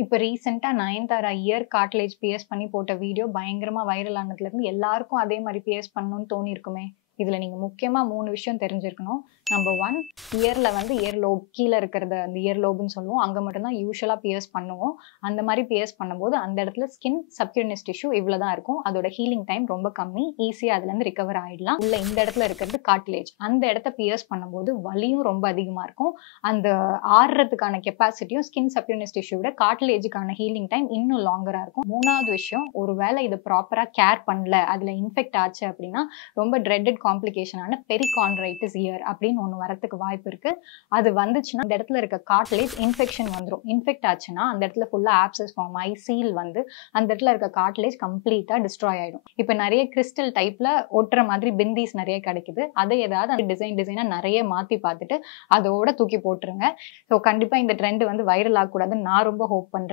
இப்ப ரீசென்ட்டா Nayanthara year cartilage piers பண்ணி போட்ட வீடியோ பயங்கரமா வைரல் ஆனதுலருந்து எல்லாருக்கும் அதே மாரி பியர்ஸ் பண்ணணும்னு தோணியிருக்குமே! இதுல நீங்க முக்கியமா 3 விஷயம் தெரிஞ்சிருக்கணும். நம்பர் 1 இயர்ல வந்து இயர் லோப் கீழ இருக்கிறத அந்த இயர் லோப்ன்னு சொல்லுவோம். அங்க மட்டும் தான் யூசுவலா பியர்ஸ் பண்ணுவோம். அந்த மாரி பியர்ஸ் பண்ணும்போது அந்த இடத்துல ஸ்கின் சப்க்யூட்டனியஸ் டிஷ்யூ இவ்ளோ தான் இருக்கும். அதோட ஹீலிங் டைம் ரொம்ப கம்மி. ஈஸியா அதுலருந்து ரிகவர் ஆயிடலாம். உள்ள இந்த இடத்துல இருக்கிறது கார்ட்லேஜ். அந்த இடத்த பியர்ஸ் பண்ணும்போது வலியும் ரொம்ப அதிகமா இருக்கும். அந்த ஆறுறதுக்கான கெப்பாசிட்டியும் ஸ்கின் சப்க்யூட்டனியஸ் டிஷ்யூ விட கார்ட்லேஜுக்கான ஹீலிங் டைம் இன்னும் லாங்கரா இருக்கும். 3வது விஷயம், ஒருவேளை இத ப்ராப்பரா கேர் பண்ணல, அதுல இன்ஃபெக்ட் ஆச்சு அப்படின்னா, ரொம்ப ட்ரெட்டட் காம்ப்ளிகேஷனான பெரிகாண்ட்ரைட்டிஸ் இயர் அப்படின்னு ஒண்ணு வரதுக்கு வாய்ப்பு இருக்கு. அது வந்துச்சுன்னா அந்த இடத்துல இருக்க கார்ட்லேஜ் இன்ஃபெக்ஷன் வந்துரும். இன்ஃபெக்ட் ஆச்சுன்னா அந்த இடத்துல ஃபுல்லா ஆப்சஸ் ஃபார்ம் ஆயி சீல் வந்து அந்த இடத்துல இருக்க கார்ட்லேஜ் கம்ப்ளீட்டா டிஸ்ட்ராய் ஆயிடும். இப்ப நெறைய கிறிஸ்டல் டைப்ல ஒட்டுற மாதிரி பிந்திஸ் நெறைய கிடைக்குது. அதை ஏதாவது அந்த டிசைனா நெறைய மாத்தி பார்த்துட்டு அதோட தூக்கி போட்டுருங்க. ஸோ கண்டிப்பா இந்த ட்ரெண்ட் வந்து வைரல் ஆகக்கூடாதுன்னு நான் ரொம்ப ஹோப் பண்றேன்.